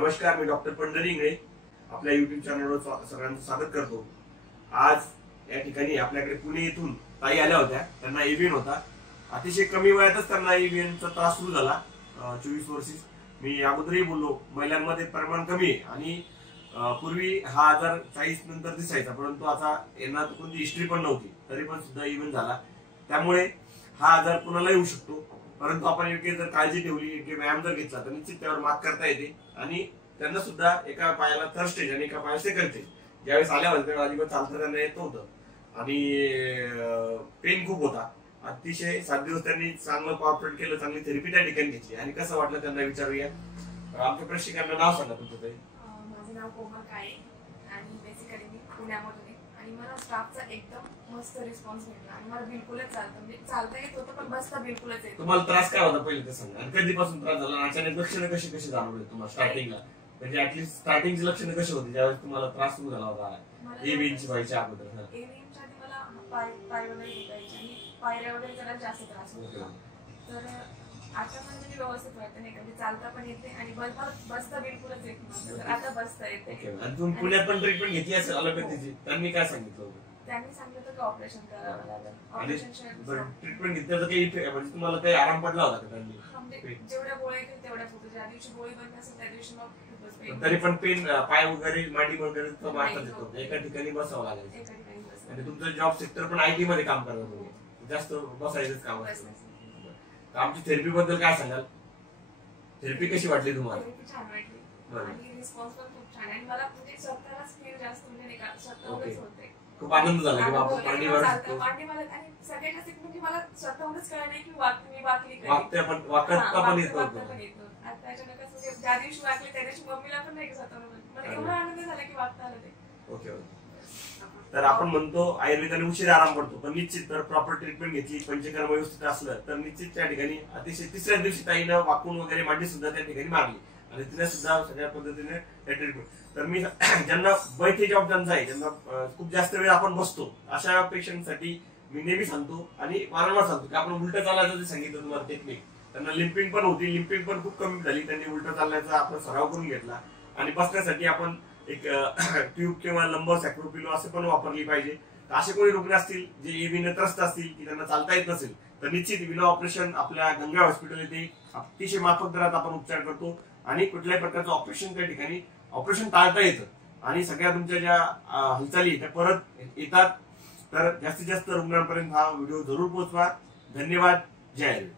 नमस्कार, मी डॉक्टर पंढरी इंगळे आपल्या YouTube चॅनलवर सगळ्यांचं स्वागत करतो। आज या ठिकाणी आपल्याकडे पुणे येथून ताई आल्या होत्या। त्यांना एव्हीएन होता। अतिशय कमी वयातच त्यांना एव्हीएनचा त्रास सुरू झाला। 24 वर्षीच मी अगोदरही बोललो, महिलांमध्ये प्रमाण कमी आहे आणि पूर्वी हा आजार 40 नंतर दिसायचा, परंतु आता यांना कोणती हिस्ट्री पण नव्हती, तरी पण सुद्धा एव्हीएन झाला। त्यामुळे हा आजार कुणाला येऊ शकतो, परंतु आपण योग्य जर काळजी ठेवली, योग्य व्यायाम जर घेतला तर निश्चित त्यावर मात करता येते। आणि त्यांना सुद्धा एका पायाला थर्ड स्टेज आणि एका पायाला सेकंड स्टेज ज्यावेळेस आल्या होत्या तेव्हा अजिबात चालता त्यांना येत नव्हतं आणि पेन खूप होता। अतिशय 7 दिवस त्यांनी चांगलं कॉर्पोरेट केलं, चांगली थेरपी त्या ठिकाणी घेतली आणि कसं वाटलं त्यांना विचारूया। आमच्या प्रशिक्षकांना नाव सांगा तुमचं ताई। माझं नाव कोमल काळे आणि बेसिकली मी पुण्यामधून आहे आणि मला स्टाफचा एकदम मस्त रिस्पॉन्स मिळाला आणि मला बिलकुलच चालता येत होतं, पण बसता बिलकुलच येत। तुम्हाला त्रास काय होता पहिले ते सांगा, आणि कधीपासून त्रास झाला, अचानक लक्षणं कशी कशी जाणवली तुम्हाला स्टार्टिंगला, म्हणजे ऍटलीस्ट स्टार्टिंगची लक्षणं कशी होती ज्यावेळेस तुम्हाला त्रास सुरू झाला होता एव्हीएनची व्हायच्या अगोदर? एव्हीएनच्या आधी मला पाय वगैरे दुखायचे आणि पायऱ्या वगैरे जरा जास्त त्रास होता। तर आता म्हणजे मी व्यवस्थित वाटतं नाही, कधी चालता पण येते आणि बसता बिलकुलच येत नव्हतं, तर आता बसता येते। आणि तुम्ही पुण्यात पण ट्रीटमेंट घेतली असेल अलोपॅथीची, त्यांनी काय सांगितलं होतं? त्यांनी सांगितलं की ऑपरेशन करावं लागेल। ऑपरेशन ट्रीटमेंट घेतलं तर काही म्हणजे तुम्हाला काही आराम पडला होता का त्यांनी? जेवढ्या गोळ्या घेतल्या तेवढ्या पुरतं, ज्या दिवशी गोळी बंद असेल त्या दिवशी मग खूपच पेन। तरी पण पेन पाय वगैरे मांडी वगैरे तर मारता येतो, एका ठिकाणी बसावं लागेल। एका ठिकाणी बसावं। आणि तुमचं जॉब सेक्टर पण आयटी मध्ये काम करता तुम्ही, जास्त बसायचंच काम असतं। आमची थेरपी बद्दल काय सांगाल? थेरपी कशी वाटली तुम्हाला? थेरपी छान वाटली आणि रिस्पॉन्स पण खूप छान आहे। मला म्हणजे स्वतःलाच फील जास्त म्हणजे नाही का, स्वतःवरच होते। खूप आनंद झाला की आपण मांडीवर आणि सगळ्यात जास्त म्हणजे मला स्वतःहूनच कळलं नाही की मी वाकली वाकते पण वाकता पण येतो। आता अचानक कसं ज्या दिवशी वाकली त्या दिवशी मम्मीला पण नाही स्वतःहून मला एवढा आनंद झाला की वाकता आलं ते। Okay okay. तर आपण म्हणतो आयुर्वेदाने उशीर आराम पडतो, पण निश्चित जर प्रॉपर ट्रीटमेंट घेतली, पंचकर्म व्यवस्थित असलं तर निश्चित त्या ठिकाणी अतिशय तिसऱ्या दिवशी ताईनं वाकून वगैरे मांडी सुद्धा त्या ठिकाणी मारली आणि तिने सुद्धा सगळ्या पद्धतीने ट्रीटमेंट। तर मी ज्यांना बैठे जॉब ज्यांचा आहे, ज्यांना खूप जास्त वेळ आपण बसतो, अशा पेशंटसाठी मी नेहमी सांगतो आणि वारंवार सांगतो की आपण उलटं चालायचं जे सांगितलं तुम्हाला टेक्निक, त्यांना लिम्पिंग पण होती, लिम्पिंग पण खूप कमी झाली, त्यांनी उलटं चालण्याचा आपण सराव करून घेतला आणि बसण्यासाठी आपण एक ट्यूब किंवा लंबर सॅक्रोपिलो असं पण वापरली पाहिजे। असे कोणी रुग्ण असतील जे एव्हीएन त्रस्त असतील की त्यांना चालता येत नसेल तर निश्चित विना ऑपरेशन आपल्या गंगा हॉस्पिटल येथे अतिशय माफक दरात आपण उपचार करतो आणि कुठल्याही प्रकारचं ऑपरेशन त्या ठिकाणी ऑपरेशन टाळता येतं आणि सगळ्या तुमच्या ज्या हालचाली त्या परत येतात। तर जास्तीत जास्त रुग्णांपर्यंत हा व्हिडिओ जरूर पोहोचवा। धन्यवाद। जय हिंद।